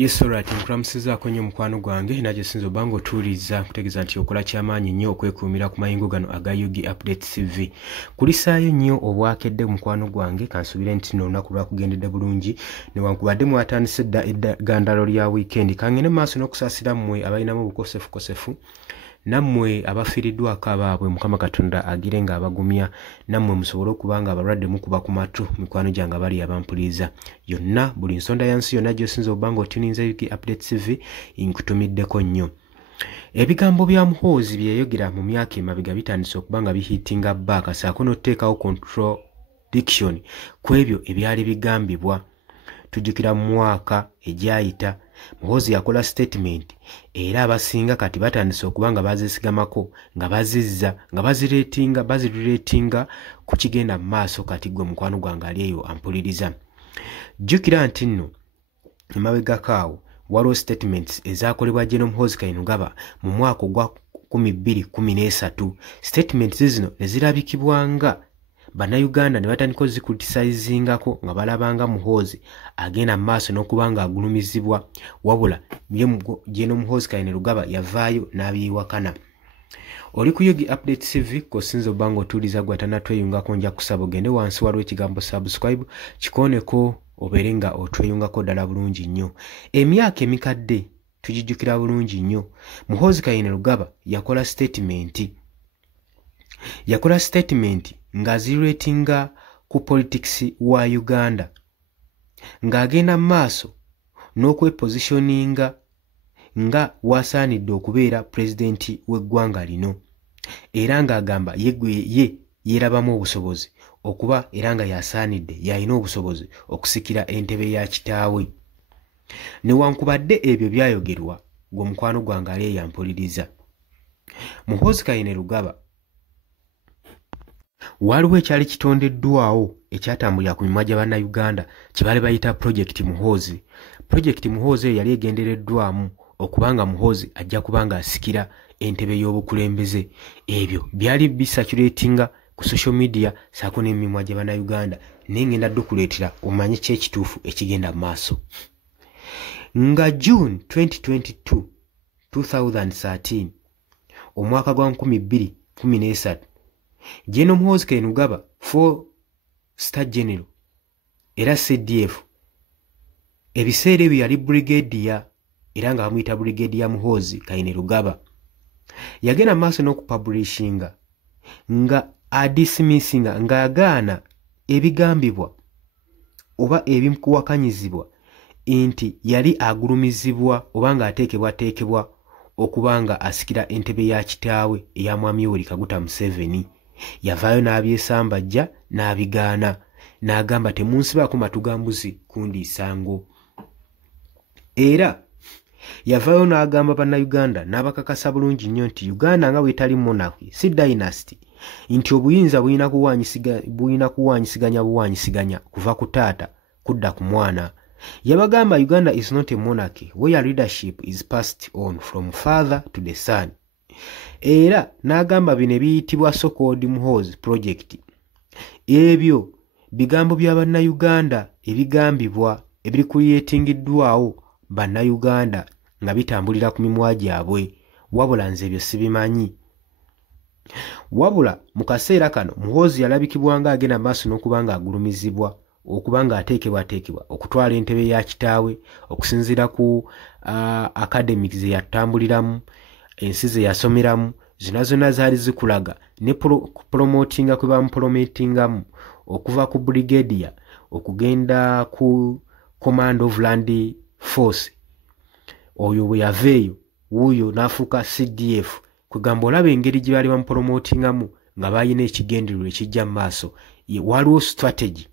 Yes, alright. Nkulamusiza kwenye mukwano gwange naje sinzo bango tuliza kutegeza nti okola kyamaanyi nnyo okwekuumira ku mayingo gano aga Yugi Update TV. Kulisaayo nnyo obwakedde mukwano gwange kansubire nti no olunaku lwakugendedde bulungi newankubadde mwatandise dda eddagandalo lya weekend kangene maaso n'okusaasira mmwe abalinamu obukosefu nammwe abafiiriddwako abaabwe Mukama Katonda agire nga abagumya nammwe musobole okuba nga abalwadde mukuba ku matu mikwano gyange abali abampuliriza yonna buli nsonda yansi yonna gy'osinza okuba nga otuninza Yugi Update TV nkutumiddeko nnyo. Ebigambo bya Muhoozi byeyogera mu myaka emabega bitandise okuba nga bihitinga baaka saako n'oteekawo contradiction ku ebyo ebyali bigambibwa. Tujjukira mu mwaka egyayita Muhoozi yakola statement era abasinga kati batandise okuba nga bazisigamako nga bazizza nga baziretinga ku kigenda mu maaso kati gwe mukwano gwange ali eyo ampuliriza. Jjukira nti nno emabegakaawo waliwo statements ezakolebwa General Muhoozi Kainerugaba mu mwaka ogwa 2013. Statements zino ne zirabikibwanga Bannayuganda ne batandika ozikulitisayizingako nga balabanga Muhoozi agenda mu maaso n'okubanga agulumizibwa wabula General Muhoozi Kainerugaba yavaayo n'abiyiwakana. Oli ku Yugi Update TV kosinza obanga otuuliza gwatanatweyungako nja kusaba ogende wansi waliwo ekigambo subscribe kikooneko obeere nga otweyungako ddala bulungi nnyo. Emyaka emikadde tugijjukira bulungi nnyo. Muhoozi Kainerugaba yakola statement ng'aziratinga ku politics wa Uganda ng'agenda mu maaso n'okwepositioninga nga wasaanidde okubeera pulezidenti w'eggwanga lino era ng'agamba ye yeerabamu obusobozi okuba era nga yasaanidde yalina obusobozi okusikira entebe ya kitaawe. Newankubadde ebyo byayogerwa gwe mukwano gwange ali eyampuliriza Muhoozi Kainerugaba waliwo ekyali kitondeddwawo ekyatambulira ku mimwa gya Bannayuganda kye baali bayita Project Muhoozi. Project Muhoozi eyo yali egendereddwamu okubanga Muhoozi ajja kubanga asikira entebe y'obukulembeze. Ebyo byali bisaturatinga ku social media saako n'emimwa gya Bannayuganda naye ngenda dokuleetera omanye kyekituufu ekigenda mu maaso. Nga June 2013 omwaka gwa 2013 General Muhoozi Kainerugaba 4-star general era CDF ebiseera ebyo yali brigadier era nga bamuyita brigadier Muhoozi Kainerugaba yagenda maaso n'okupublishinga nga adismissinga ng'agaana ebigambibwa oba ebikuwakanyizibwa nti yali agulumizibwa oba ng'ateekebwateekebwa okubanga asikira entebe ya kitaawe eya Mwami Yoweri Kaguta Museveni. Yavaayo n'abyesambajja n'abigaana n'agamba temunsibaako matugambuzi kundiisango. Era yavaayo n'agamba Bannayuganda n'abakakasa bulungi nnyo nti Uganda nga bwetali monarchy si dynasty nti obuyinza bulina kuwaanyisiganya kuva ku taata kudda ku mwana. Yabagamba Uganda is not a monarchy where leadership is passed on from father to the son. Era n'agamba bino biyitibwa so-called Muhoozi project. Ebyo bigambo bya Bannayuganda ebigambibwa ebiri kuyetingiddwawo Bannayuganda nga bitambulira ku mimwa gyabwe wabula nze ebyo sibimanyi. Wabula mu kaseera kano Muhoozi yalabikibwanga agenda maaso n'okubanga agulumizibwa okubanga ateekebwateekebwa okutwala entebe ya kitaawe okusinziira ku academics ze yatambuliramu ensi ze yasomeramu zonna zaali zikulaga ne promotinga kwe bamupromotingamu okuva ku brigadier okugenda ku command of land force. Oyo bwe yaveeyo wuuyo n'afuuka CDF kwegamba olaba engeri gye baali bamupromotingamu nga balina ekigendererwa ekijja mu maaso. Waliwo strategy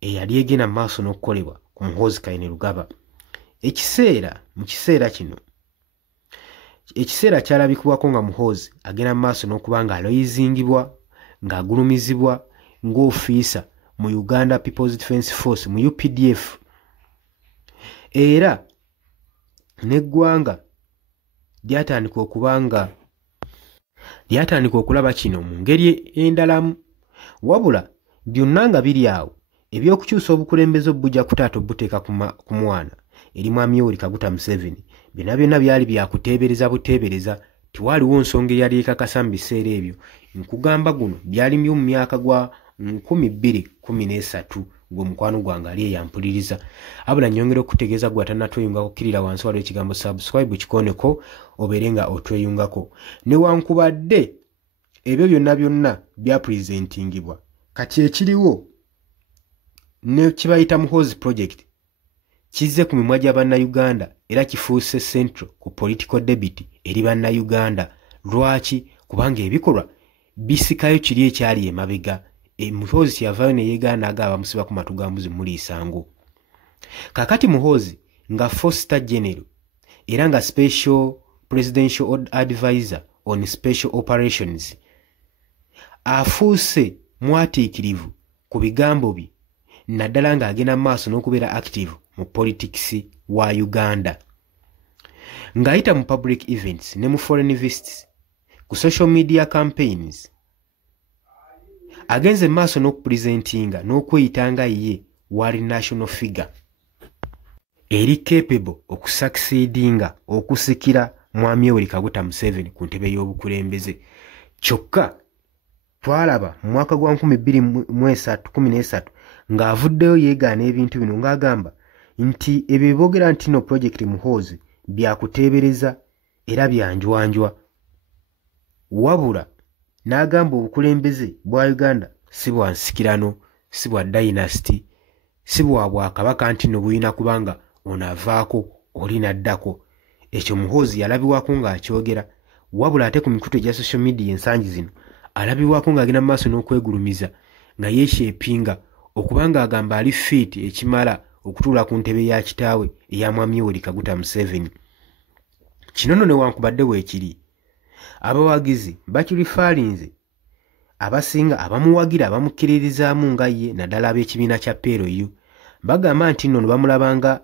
eyali egenda mu maaso n'okukolebwa ku Muhoozi Kainerugaba. Mu kiseera kino ekiseera kyalabikibwako nga Muhoozi agenda mu maaso n'okuba nga aloyizingibwa ng'agulumizibwa ng'ofiisa mu Uganda People's Defence Force mu UPDF. Era n'eggwanga lyatandika okulaba kino mu ngeri endalamu wabula byonna nga biri awo ebyokukyusa obukulembeze bujja kutaata obuteeka ku mwana eri Mwami Yoweri Kaguta Museveni byonna byali byakuteebereza buteebereza, tiwaliwo nsonga eyali ekakasa mu biseera ebyo. Nkugamba guno byali mu myaka gwa 2013 gw'omukwano gwange ali eyampuliriza. Abula nnyongera okutegeeza gwe atannatweyungako kirira wansi waliwo ekigambo subscribe kikoneko obeere nga otweyungako. Newankubadde ebyo byonna byapresentingibwa, kati ekiriwo ne kibayita Muhoozi project kizze ku mimwa gya bannayuganda era kifuuse central ku political debit eri bannayuganda. Lwaki? Kubanga ebikolwa bisikayo kiri ekyali emabega. Muhoozi yavaayo ne yeegaana aga abamusiba ku matu ga mbuzi muli isango. Kakati Muhoozi nga 4-star general era nga special presidential advisor on special operations afuuse mwatiikirivu ku bigambo bye, naddala ng'agenda maaso n'okubeera active mu politics wa Uganda. Ng'ayita mu public events ne mu foreign visits, ku social media campaigns, agenze maaso n'okupresentinga n'okweyitanga ye wali national figure eri capable okusucceedinga okusikira Mwami Yoweri Kaguta Museveni ku ntebe y'obukulembeze. Kyokka twalaba mu mwaka gwa 2013 ng'avuddeyo yeegaana ebintu bino ng'agamba nti ebyo boogera nti no project Muhoozi byakuteebereza era byanjwanjwa. Wabula n'agamba obukulembeze bwa Uganda si bwa nsikirano, si bwa dynasty, si bwa Bwakabaka nti no buyina kubanga onavaako oli naddako. Ekyo Muhoozi yalabibwako ng'akyogera, wabula ate ku mikutu egya social media ensangi zino alabibwako ng'agenda mu maaso n'okwegulumiza nga yeeshepinga okubanga agamba ali fit ekimala okutuula ku ntebe ya kitaawe eya Mwami Yoweri Kaguta Museveni. Kino nno newankubadde weekiri, abawagizi bakirifalinze abasinga abamuwagira abamukkiririzaamu nga ye naddala ab'ekibiina kya PLU bagamba nti nno bamulabanga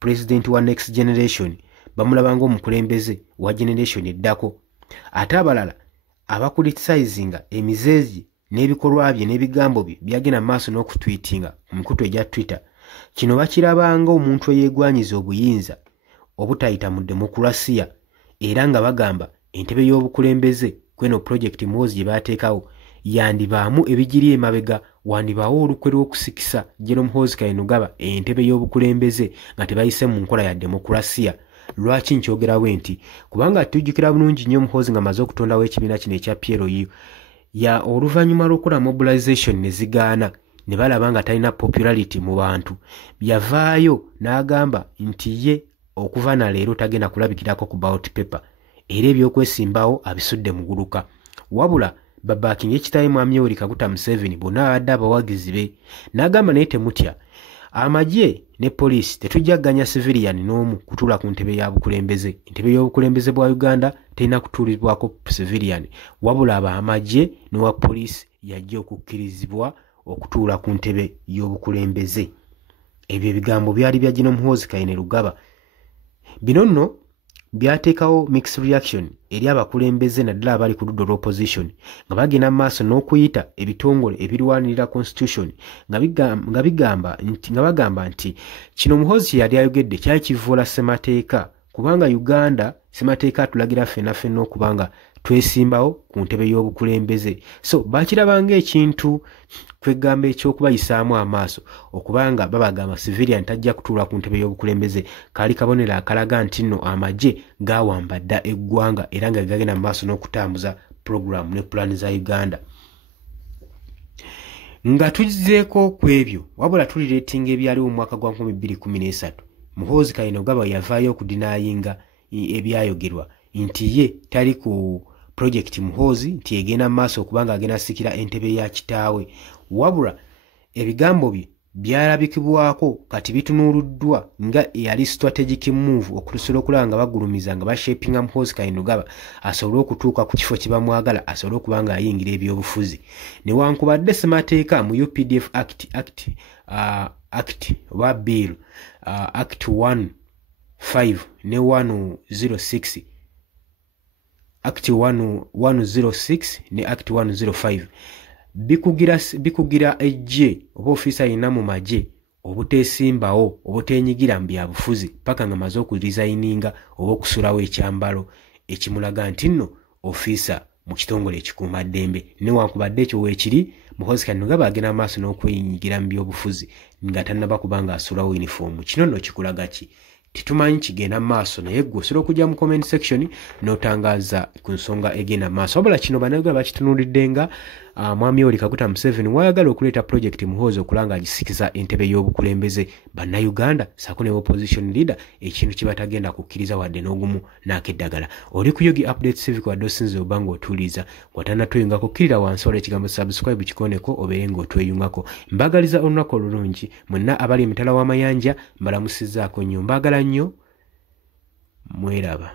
president wa next generation, bamulabanga omukulembeze wa generation eddako. Ate abalala abakulitisayizinga emizeezi n'ebikolwa bye n'ebigambo bye byagenda maaso n'okutwitinga mu mikutu egya Twitter, kino bakirabanga omuntu eyeegwanyiza obuyinza obutayita mu demokulasiya, era nga bagamba entebe y'obukulembeze kweno project Muhoozi gye baateekawo yandibaamu ebigiri emabega, wandibaawo olukwe lw'okusikisa General Muhoozi Kainerugaba entebe y'obukulembeze nga tebayise mu nkola ya demokulasiya. Lwaki nkyogera bwe nti? Kubanga tujjukira bulungi nnyo Muhoozi nga amaze okutondawo ekibiina kino ekya PLU ya oluvannyuma lw'okukola mobilization ne zigaana ne balaba nga talina popularity mu bantu, yavaayo n'agamba nti ye okuva na leero tagenda kulabikirako ku ballot paper era ebyokwesimbawo abisudde mu guluka. Wabula babaakinga ekitaawe Mwami Yoweri Kaguta Museveni bonna abadde abawagizi be, n'agamba naye temutya, amagye ne poliisi tetujjaganya civilian n'omu kutuula ku ntebe ya bukulembeze. Entebe y'obukulembeze bwa Uganda terina kutuulibwako civilian, wabula amagye n'owa poliisi yajja okukkirizibwa okutuula ku ntebe y'obukulembeze. Ebyo ebigambo byali bya General Muhoozi Kainerugaba. Bino nno byateekawo mixed reaction eri abakulembeze naddala abali ku ludda olw'opposition nga bagenda maaso n'okuyita ebitongole ebirwanirira constitution nga bagamba nti kino Muhoozi yali ayogedde kyali kivvoola ssemateeka, kubanga Uganda ssemateeka atulagira ffenna ffenna okubanga twesimbawo ku ntebe y'obukulembeze. So bakirabanga ekintu kwegamba ekyokubayisaamu amaaso okubanga babagamba civilian tajja kutuula ku ntebe y'obukulembeze, kaali kabonero akalaga nti nno amagye gaawamba dda eggwanga era nga gagenda mu maaso n'okutambuza program ne pulaani za Uganda. Nga tuzzeeko ku ebyo, wabula tulireetinga ebyaliwo mu mwaka gwa 2013, Muhoozi Kainerugaba yavaayo okudinaayinga ebyayogerwa nti ye tali ku project Muhoozi, nti egenda maaso okubanga agenda asikira entebe ya kitaawe. Wabula ebigambo bye byalabikibwako kati bitunuuluddwa nga yali strategic move okutusobola okulaba nga bagulumiza nga bashapinga Muhoozi Kainerugaba asobole okutuuka ku kifo kye bamwagala, asobole okuba nga ayingira ebyobufuzi. Newankubadde ssemateeka mu UPDF Act oba Bill Act 105 ne 106, Act 106 ne Act 105 bikugira ejje oba ofiisa alina mu magye obuteesimbawo obutenyigira mu byabufuzi paka nga maze okudesigninga oba okusulawo ekyambalo ekimulaga nti nno ofiisa mu kitongole ekikuumaddembe newankubadde ekyo weekiri Muhoozi Kainerugaba agenda maaso n'okwenyigira mu byobufuzi nga tannaba kubanga asulawo yunifoomu. Kino nno kikulaga ki? Titumanyi kigenda maaso naye gwe osobola okujja mu comment section n'otangaaza ku nsonga egenda maaso. Wabula kino bannayuganda bakitunuulidde nga Mwami Yoweri Kaguta Museveni wayagala okuleeta project Muhoozi okulanga agisikiza entebe y'obukulembeze bannayuganda ssaako ne opposition leader ekintu kye batagenda kukkiriza wadde n'ogumu n'akeddagala. Oli ku Yogi Update Civic wadde osinze oba ng'otuuliza watannatweyungako kkirira wansi wala ekigambo subscribe kikoneko obeere ng'otweyungako. Mbagaliza olunaku olulungi mwenna abali emitala w'amayanja mbalamusizzaako nnyo mbaagala nnyo mweraba.